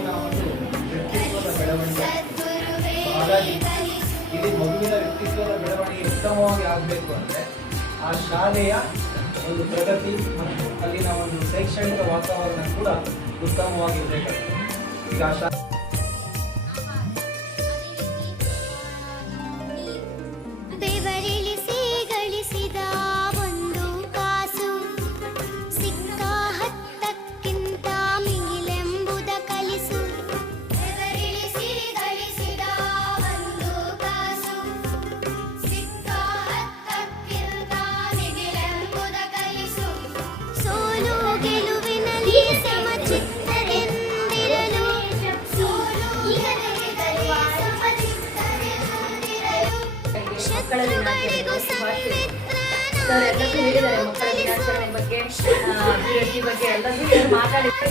ಮಗುವಿನ ಒಂದು ವ್ಯಕ್ತಿತ್ವದ ಬೆಳವಣಿಗೆ. ಹಾಗಾಗಿ ಇಲ್ಲಿ ಮಗುವಿನ ವ್ಯಕ್ತಿತ್ವದ ಬೆಳವಣಿಗೆ ಉತ್ತಮವಾಗಿ ಆಗಬೇಕು ಅಂದರೆ ಆ ಶಾಲೆಯ ಒಂದು ಪ್ರಗತಿ ಮತ್ತು ಅಲ್ಲಿನ ಒಂದು ಶೈಕ್ಷಣಿಕ ವಾತಾವರಣ ಕೂಡ ಉತ್ತಮವಾಗಿರಬೇಕಾಗ್ತದೆ. ಈಗ ಮಕ್ಕಳಲ್ಲಿ ಸರ್ ಎಲ್ಲದೂ ಹೇಳಿದ್ದಾರೆ. ಮಕ್ಕಳ ದಿನಾಚರಣೆ ಬಗ್ಗೆ ಅಭಿವೃದ್ಧಿ ಬಗ್ಗೆ ಎಲ್ಲದೂ ಮಾತಾಡಿದ್ದಾರೆ.